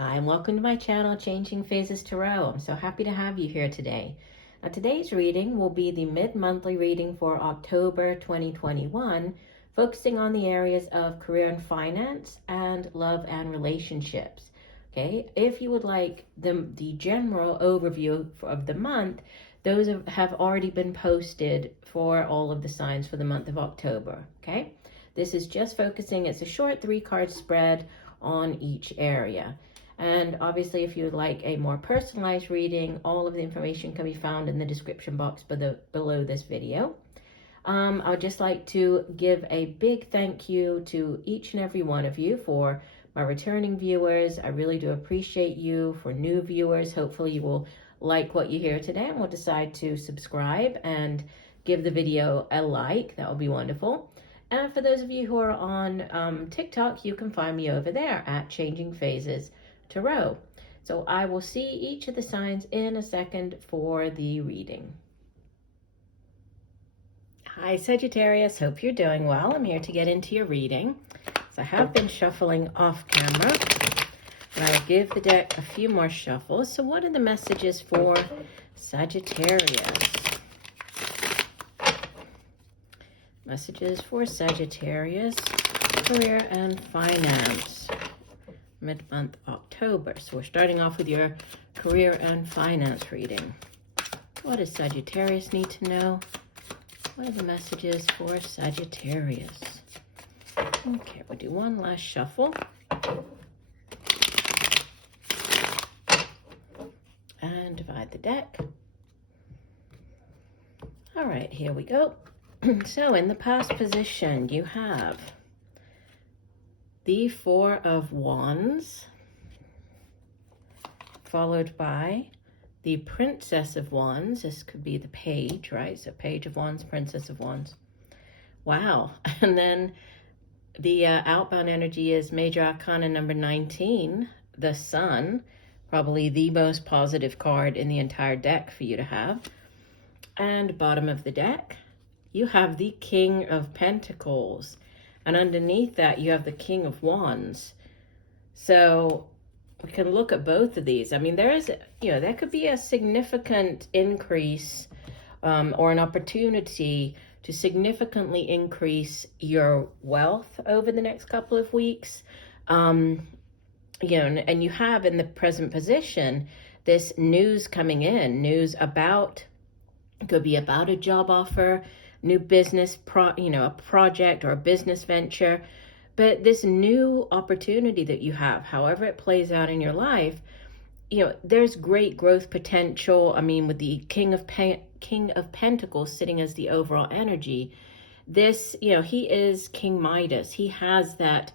Hi, and welcome to my channel, Changing Phases Tarot. I'm so happy to have you here today. Now, today's reading will be the mid-monthly reading for October 2021, focusing on the areas of career and finance and love and relationships. Okay, if you would like the general overview of the month, those have already been posted for all of the signs for the month of October. Okay, this is just focusing, it's a short 3-card spread on each area. And obviously, if you would like a more personalized reading, all of the information can be found in the description box below this video. I'd just like to give a big thank you to each and every one of you. For my returning viewers, I really do appreciate you. For new viewers, hopefully you will like what you hear today and will decide to subscribe and give the video a like. That would be wonderful. And for those of you who are on TikTok, you can find me over there at Changing Phases Tarot. So I will see each of the signs in a second for the reading. Hi Sagittarius, hope you're doing well. I'm here to get into your reading. So I have been shuffling off camera, and I'll give the deck a few more shuffles. So what are the messages for Sagittarius? Messages for Sagittarius, career and finance, mid-month October. So we're starting off with your career and finance reading. What does Sagittarius need to know? What are the messages for Sagittarius? Okay, we'll do one last shuffle. And divide the deck. All right, here we go. So in the past position, you have the 4 of Wands, followed by the Princess of Wands. This could be the Page, right? So Page of Wands, Princess of Wands. Wow. And then the outbound energy is Major Arcana number 19, the Sun, probably the most positive card in the entire deck for you to have. And bottom of the deck, you have the King of Pentacles. And underneath that, you have the King of Wands. So we can look at both of these. I mean, there is, there could be a significant increase or an opportunity to significantly increase your wealth over the next couple of weeks. And you have in the present position this news coming in, news about, it could be about a job offer, new business, a project or a business venture. But this new opportunity that you have, however it plays out in your life, there's great growth potential. I mean, with the King of Pentacles sitting as the overall energy, this, he is King Midas. He has that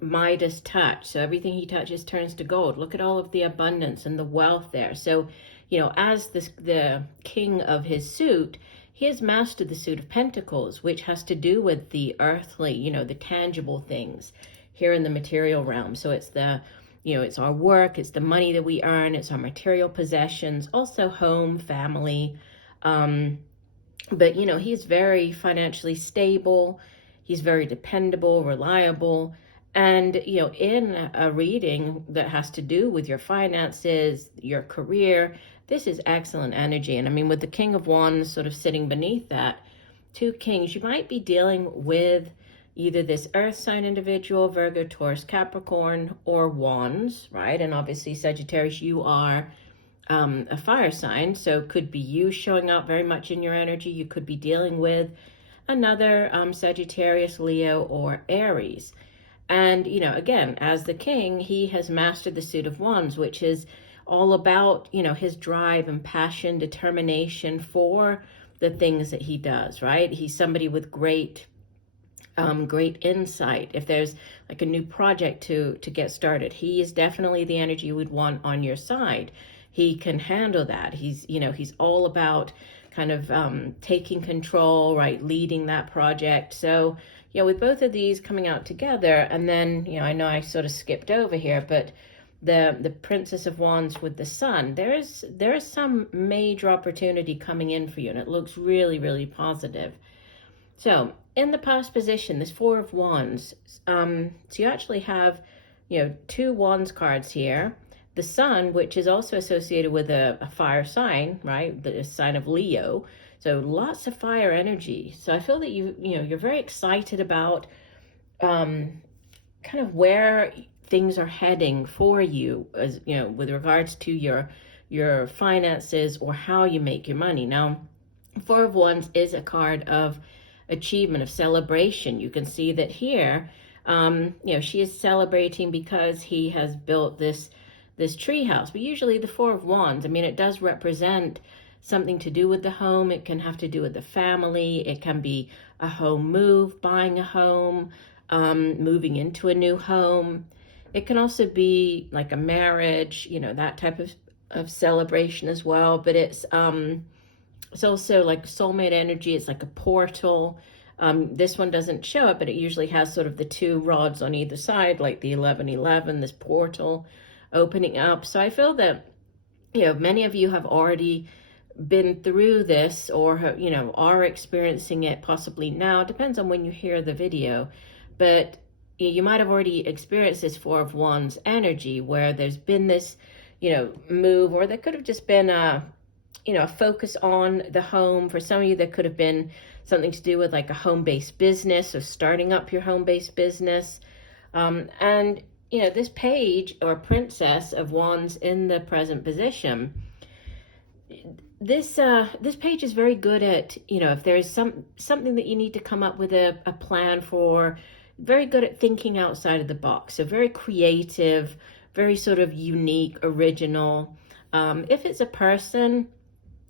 Midas touch. So everything he touches turns to gold. Look at all of the abundance and the wealth there. So, as the king of his suit, he has mastered the suit of Pentacles, which has to do with the earthly, the tangible things here in the material realm. So it's it's our work, it's the money that we earn, it's our material possessions, also home, family. But, he's very financially stable. He's very dependable, reliable. And, in a reading that has to do with your finances, your career, this is excellent energy. And I mean, with the King of Wands sort of sitting beneath that, 2 kings, you might be dealing with either this earth sign individual, Virgo, Taurus, Capricorn, or Wands, right? And obviously, Sagittarius, you are a fire sign. So it could be you showing up very much in your energy. You could be dealing with another Sagittarius, Leo, or Aries. And, again, as the king, he has mastered the suit of Wands, which is all about, his drive and passion, determination for the things that he does, right? He's somebody with great insight. If there's like a new project to get started, he is definitely the energy you would want on your side. He can handle that. He's all about kind of taking control, right? Leading that project. So, with both of these coming out together, and then, I know I sort of skipped over here, but the Princess of Wands with the Sun, there is some major opportunity coming in for you, and it looks really, really positive. So in the past position, this 4 of Wands, so you actually have, two Wands cards here. The Sun, which is also associated with a fire sign, right? The sign of Leo. So lots of fire energy. So I feel that you're very excited about kind of where things are heading for you, as with regards to your finances or how you make your money. Now, Four of Wands is a card of achievement, of celebration. You can see that here, she is celebrating because he has built this tree house. But usually the Four of Wands, it does represent something to do with the home. It can have to do with the family. It can be a home move, buying a home, moving into a new home. It can also be like a marriage, that type of celebration as well. But it's also like soulmate energy. It's like a portal. This one doesn't show it, but it usually has sort of the two rods on either side, like the 1111, this portal opening up. So I feel that, many of you have already been through this, or, are experiencing it possibly now. It depends on when you hear the video, but you might have already experienced this Four of Wands energy where there's been this, move, or there could have just been a focus on the home. For some of you, there could have been something to do with like a home-based business, or starting up your home-based business. And this page, or Princess of Wands in the present position, this page is very good at, if there is something that you need to come up with a plan for, very good at thinking outside of the box. So very creative, very sort of unique, original. If it's a person,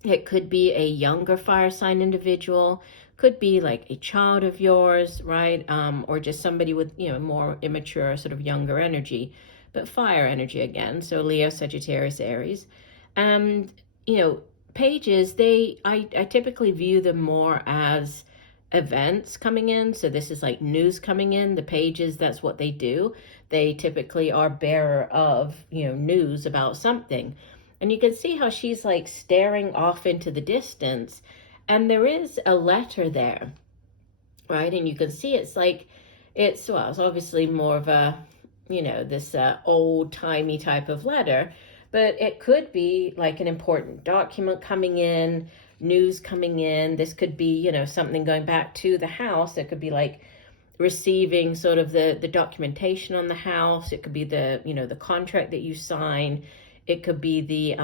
it could be a younger fire sign individual, could be like a child of yours, right? Or just somebody with, more immature, sort of younger energy, but fire energy again. So Leo, Sagittarius, Aries. And, pages, I typically view them more as events coming in. So this is like news coming in. The pages, that's what they do. They typically are bearer of, news about something. And you can see how she's like staring off into the distance, and there is a letter there, right? And you can see it's obviously more of a, this old-timey type of letter, but it could be like an important document coming in, news coming in. This could be, something going back to the house. It could be like receiving sort of the documentation on the house. It could be the contract that you sign. It could be the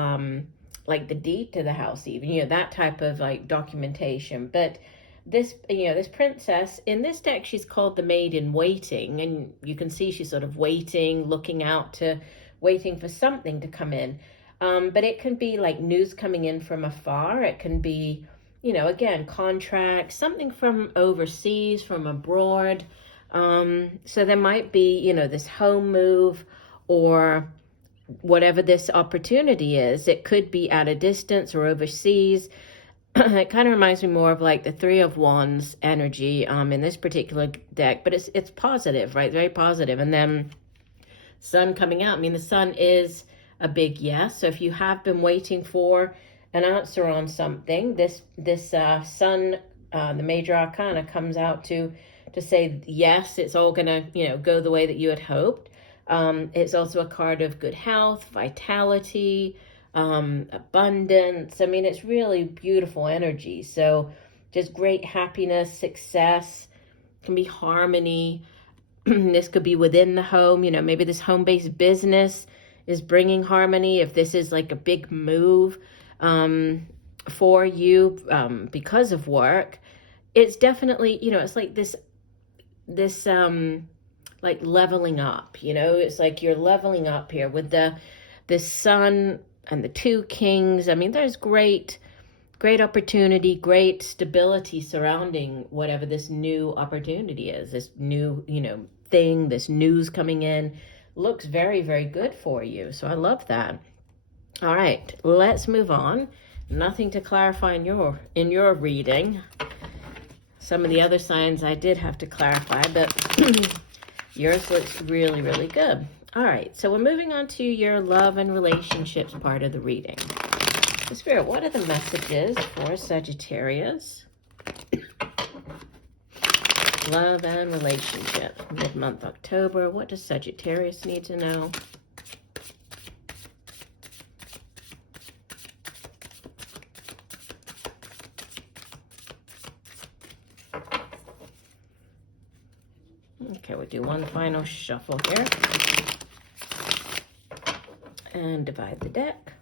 like the deed to the house, even, that type of like documentation. But this, this princess in this deck, she's called the Maid in Waiting, and you can see she's sort of waiting, looking out waiting for something to come in. But it can be like news coming in from afar. It can be, again, contracts, something from overseas, from abroad. So there might be, this home move, or whatever this opportunity is. It could be at a distance or overseas. It kind of reminds me more of like the Three of Wands energy in this particular deck, but it's positive, right? Very positive. And then Sun coming out. The Sun is a big yes. So if you have been waiting for an answer on something, this Sun, the major arcana, comes out to say yes, it's all gonna go the way that you had hoped. It's also a card of good health, vitality, abundance. It's really beautiful energy. So just great happiness, success, can be harmony. This could be within the home. Maybe this home-based business is bringing harmony. If this is like a big move for you because of work, it's definitely, it's like this like leveling up, it's like you're leveling up here with this Sun and the two Kings. There's great opportunity, great stability surrounding whatever this new opportunity is, this new, thing, this news coming in. Looks very, very good for you. So I love that. All right, let's move on. Nothing to clarify in your reading. Some of the other signs I did have to clarify, but yours looks really, really good. All right, so we're moving on to your love and relationships part of the reading. So Spirit, what are the messages for Sagittarius Love and relationship. Mid-month October. What does Sagittarius need to know? Okay, we'll do one final shuffle here. And divide the deck.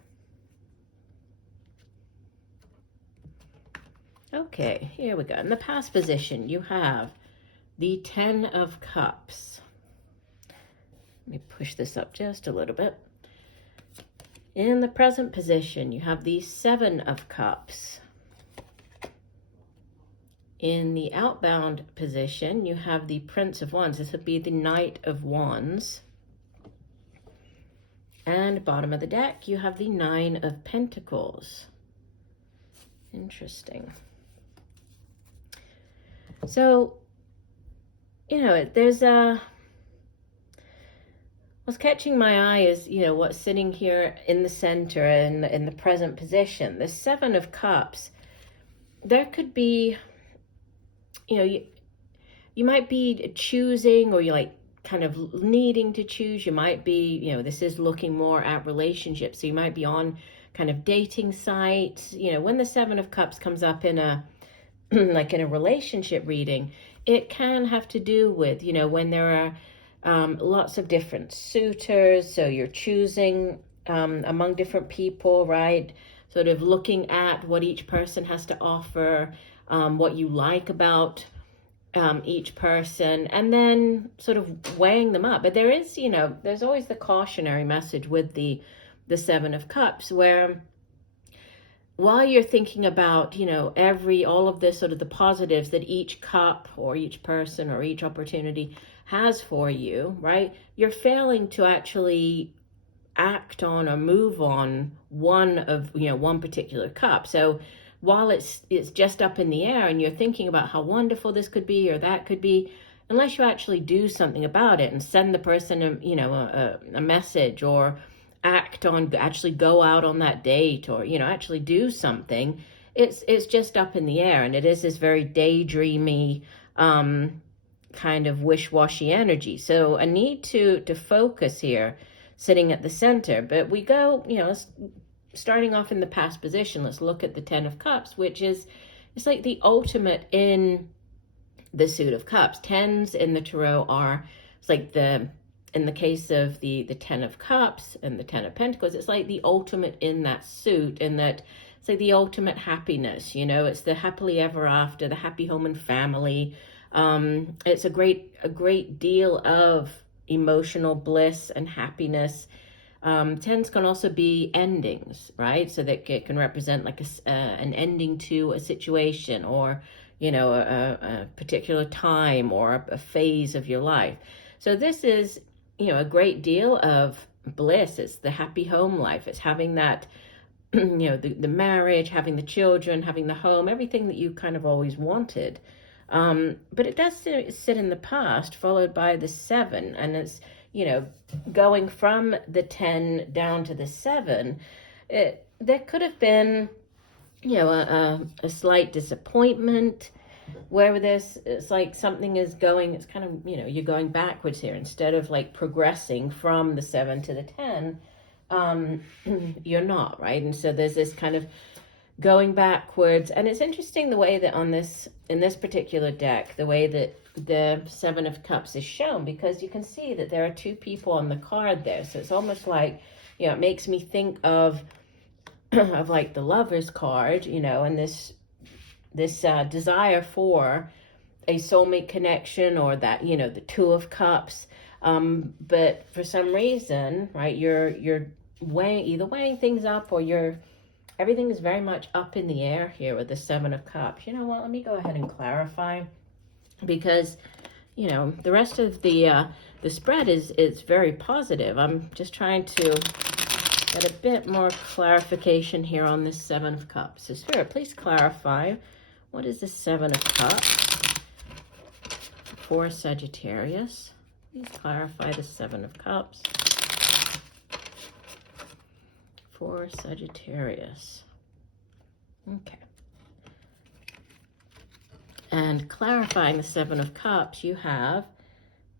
Okay, here we go. In the past position, you have the 10 of Cups. Let me push this up just a little bit. In the present position, you have the 7 of Cups. In the outbound position, you have the Prince of Wands. This would be the Knight of Wands. And bottom of the deck, you have the 9 of Pentacles. Interesting. So, you know, there's what's catching my eye is, you know, what's sitting here in the center and in the present position. The 7 of Cups, there could be, you know, you might be choosing, or you're like kind of needing to choose. You might be, you know, this is looking more at relationships. So you might be on kind of dating sites. You know, when the 7 of Cups comes up in a, like in a relationship reading, it can have to do with, you know, when there are lots of different suitors. So you're choosing among different people, right? Sort of looking at what each person has to offer, what you like about each person, and then sort of weighing them up. But there is, you know, there's always the cautionary message with the 7 of Cups, where while you're thinking about, you know, all of this sort of the positives that each cup or each person or each opportunity has for you, right? You're failing to actually act on or move on one of, you know, one particular cup. So while it's just up in the air and you're thinking about how wonderful this could be or that could be, unless you actually do something about it and send the person a message, or actually go out on that date, or, you know, actually do something, it's just up in the air. And it is this very daydreamy kind of wish-washy energy. So a need to focus here, sitting at the center. But we go, you know, starting off in the past position, let's look at the 10 of Cups, which is, it's like the ultimate in the suit of cups. Tens in the tarot are, it's like in the case of the 10 of Cups and the 10 of Pentacles, it's like the ultimate in that suit, in that it's like the ultimate happiness, you know, it's the happily ever after, the happy home and family. It's a great deal of emotional bliss and happiness. Tens can also be endings, right? So that it can represent like an ending to a situation, or, you know, a particular time or a phase of your life. So this is, you know, a great deal of bliss. It's the happy home life. It's having that, you know, the marriage, having the children, having the home, everything that you kind of always wanted. But it does sit in the past, followed by the 7, and it's, you know, going from the 10 down to the 7. There could have been, you know, a slight disappointment, where it's like something is going, it's kind of, you know, you're going backwards here instead of like progressing from the 7 to the 10. You're not, right? And so there's this kind of going backwards. And it's interesting the way that in this particular deck, the way that the 7 of Cups is shown, because you can see that there are 2 people on the card there. So it's almost like, you know, it makes me think of like the Lover's card, you know, and this desire for a soulmate connection, or that, you know, the 2 of Cups. But for some reason, right, you're either weighing things up, or everything is very much up in the air here with the 7 of Cups. You know what, let me go ahead and clarify, because, you know, the rest of the spread is very positive. I'm just trying to get a bit more clarification here on this 7 of Cups. So Spirit, please clarify, what is the 7 of Cups for Sagittarius? Please clarify the 7 of Cups for Sagittarius. Okay. And clarifying the Seven of Cups, you have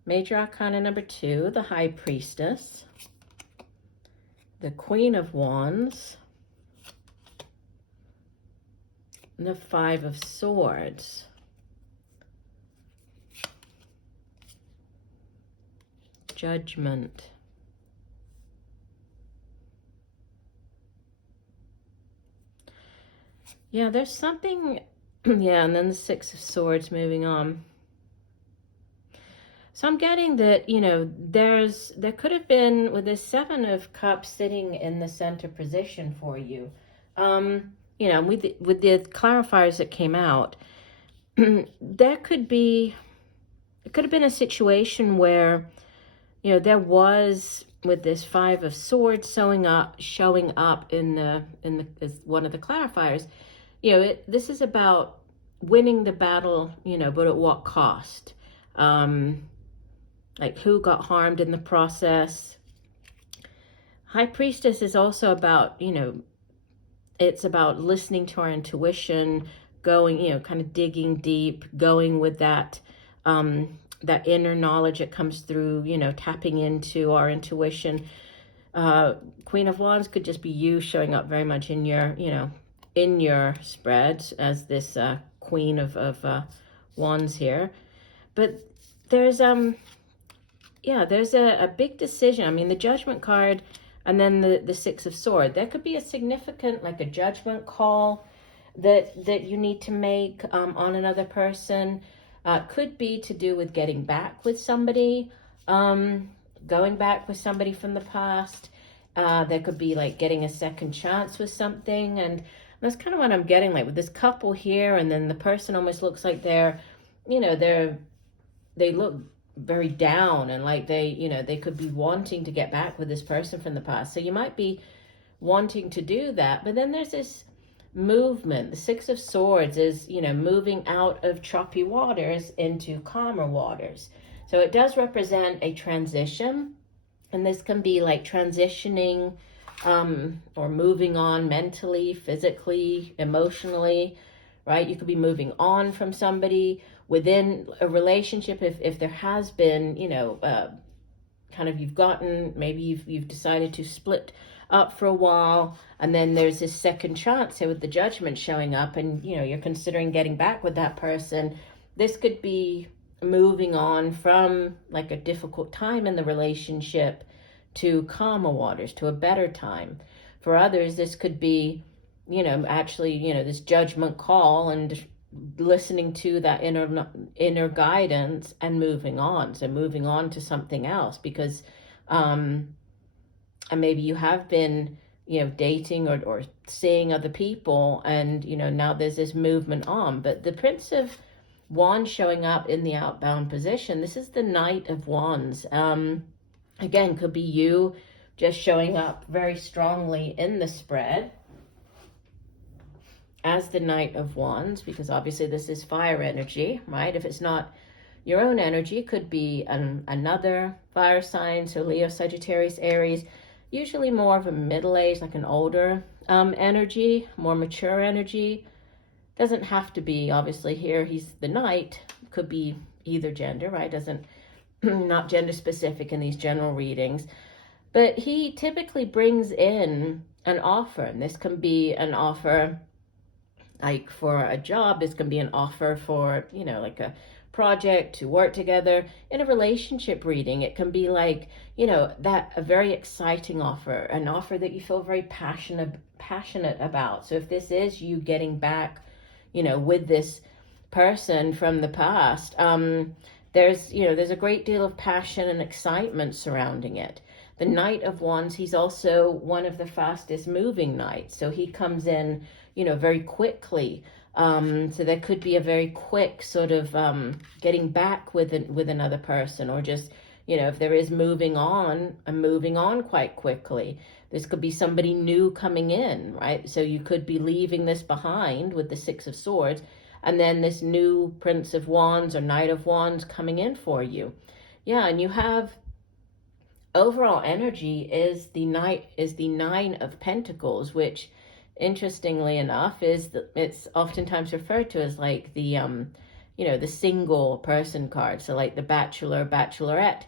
Major Arcana number 2, the High Priestess, the Queen of Wands, and the Five of Swords. Judgment. Yeah, there's something, yeah, and then the Six of Swords moving on. So I'm getting that, you know, there could have been, with this Seven of Cups sitting in the center position for you, you know, with the clarifiers that came out, there could be, it could have been a situation where, you know, there was, with this Five of Swords showing up in the as one of the clarifiers, you know, this is about winning the battle, you know, but at what cost? Like who got harmed in the process. High Priestess is also about, you know, it's about listening to our intuition, going, you know, kind of digging deep, going with that, that inner knowledge that comes through, you know, tapping into our intuition. Queen of Wands could just be you showing up very much in your, you know, in your spreads as this Queen of Wands here. But there's, yeah, there's a big decision. I mean, the Judgment card and then the Six of Swords. There could be a significant, like a judgment call that you need to make on another person. Could be to do with getting back with somebody, going back with somebody from the past. There could be like getting a second chance with something. And that's kind of what I'm getting, like with this couple here, and then the person almost looks like they're, you know, they look very down, and like they, you know, they could be wanting to get back with this person from the past. So you might be wanting to do that, but then there's this movement. The Six of Swords is, you know, moving out of choppy waters into calmer waters. So it does represent a transition, and this can be like transitioning or moving on mentally, physically, emotionally, right? You could be moving on from somebody within a relationship, if there has been, you know, kind of maybe you've decided to split up for a while, and then there's this second chance here with the Judgment showing up, and, you know, you're considering getting back with that person. This could be moving on from like a difficult time in the relationship to calmer waters, to a better time. For others, this could be, you know, actually, you know, this judgment call and listening to that inner guidance and moving on. So moving on to something else, because and maybe you have been, you know, dating or seeing other people, and, you know, now there's this movement on. But the Prince of Wands showing up in the outbound position, this is the Knight of Wands. Again, could be you just showing up very strongly in the spread as the Knight of Wands, because obviously this is fire energy, right? If it's not your own energy, it could be another fire sign. So Leo, Sagittarius, Aries, usually more of a middle-aged, like an older energy, more mature energy. Doesn't have to be, obviously here he's the Knight, could be either gender, right? Doesn't, not gender specific in these general readings. But he typically brings in an offer, and this can be an offer like for a job. This can be an offer for, you know, like a project to work together. In a relationship reading, it can be like, you know, that a very exciting offer, an offer that you feel very passionate about. So if this is you getting back, you know, with this person from the past, there's, you know, there's a great deal of passion and excitement surrounding it. The Knight of Wands, he's also one of the fastest moving knights. So he comes in, you know, very quickly. So there could be a very quick sort of getting back with another person, or just, you know, if there is moving on, and moving on quite quickly. This could be somebody new coming in, right? So you could be leaving this behind with the Six of Swords, and then this new Prince of Wands or Knight of Wands coming in for you. Yeah, and you have overall energy is the Nine of Pentacles, which interestingly enough is it's oftentimes referred to as like the the single person card. So like the bachelor, bachelorette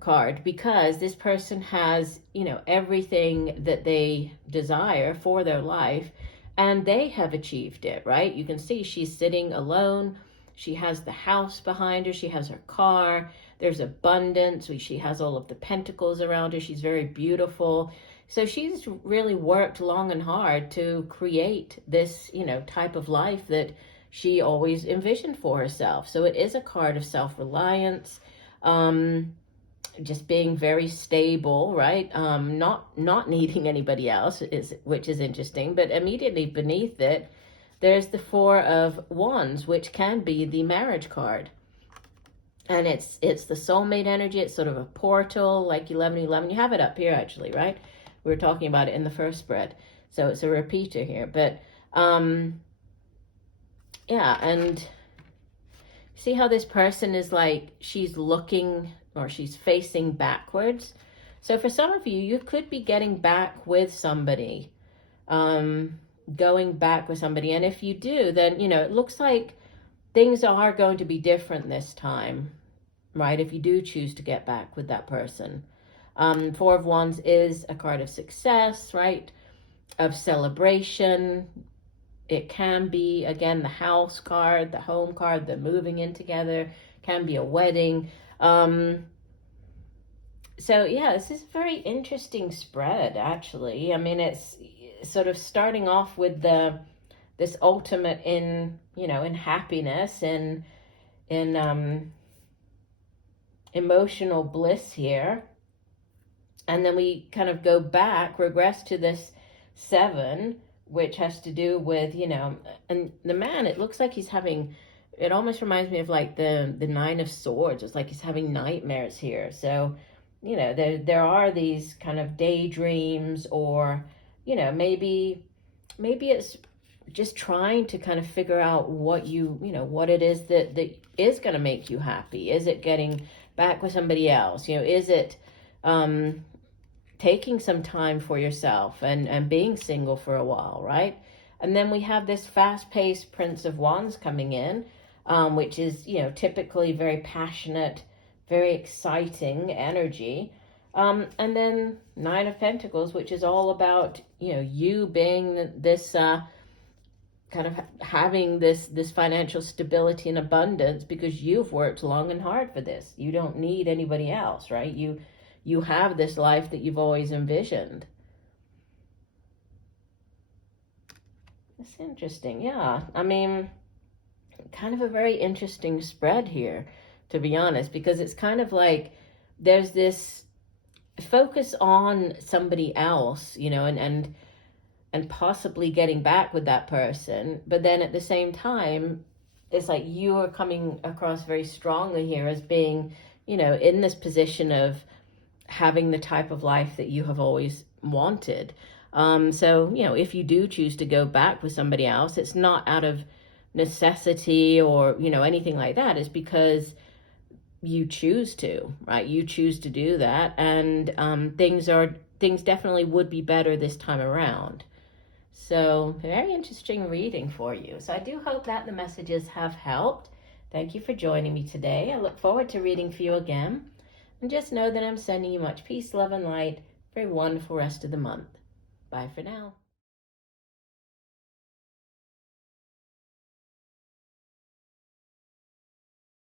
card, because this person has, everything that they desire for their life, and they have achieved it, right? You can see she's sitting alone. She has the house behind her. She has her car. There's abundance. She has all of the pentacles around her. She's very beautiful. So she's really worked long and hard to create this, type of life that she always envisioned for herself. So it is a card of self-reliance, just being very stable, right? Not needing anybody else, which is interesting. But immediately beneath it, there's the Four of Wands, which can be the marriage card. And it's the soulmate energy. It's sort of a portal, like 1111. You have it up here, actually, right? We were talking about it in the first spread. So it's a repeater here. But, yeah, and see how this person is like, she's looking, or she's facing backwards. So for some of you, you could be getting back with somebody, going back with somebody. And if you do, then, it looks like things are going to be different this time, right? If you do choose to get back with that person. Four of Wands is a card of success, right? Of celebration. It can be, again, the house card, the home card, the moving in together, can be a wedding. So yeah, this is a very interesting spread, actually. I mean, it's sort of starting off with this ultimate in happiness and in emotional bliss here. And then we kind of go back, regress to this 7, which has to do with, and the man, it looks like he's having, it almost reminds me of like the 9 of Swords. It's like he's having nightmares here. So, there are these kind of daydreams, or, maybe it's just trying to kind of figure out what what it is that is going to make you happy. Is it getting back with somebody else? Is it taking some time for yourself and being single for a while, right? And then we have this fast-paced Prince of Wands coming in, which is, typically very passionate, very exciting energy. And then 9 of Pentacles, which is all about, you being this kind of having this financial stability and abundance because you've worked long and hard for this. You don't need anybody else, right? You have this life that you've always envisioned. It's interesting, yeah. I mean, kind of a very interesting spread here, to be honest, because it's kind of like there's this focus on somebody else, and possibly getting back with that person. But then at the same time, it's like you are coming across very strongly here as being, in this position of having the type of life that you have always wanted. So, if you do choose to go back with somebody else, it's not out of necessity or, anything like that. It's because you choose to, right? You choose to do that. And things definitely would be better this time around. So very interesting reading for you. So I do hope that the messages have helped. Thank you for joining me today. I look forward to reading for you again. And just know that I'm sending you much peace, love, and light for a wonderful rest of the month. Bye for now.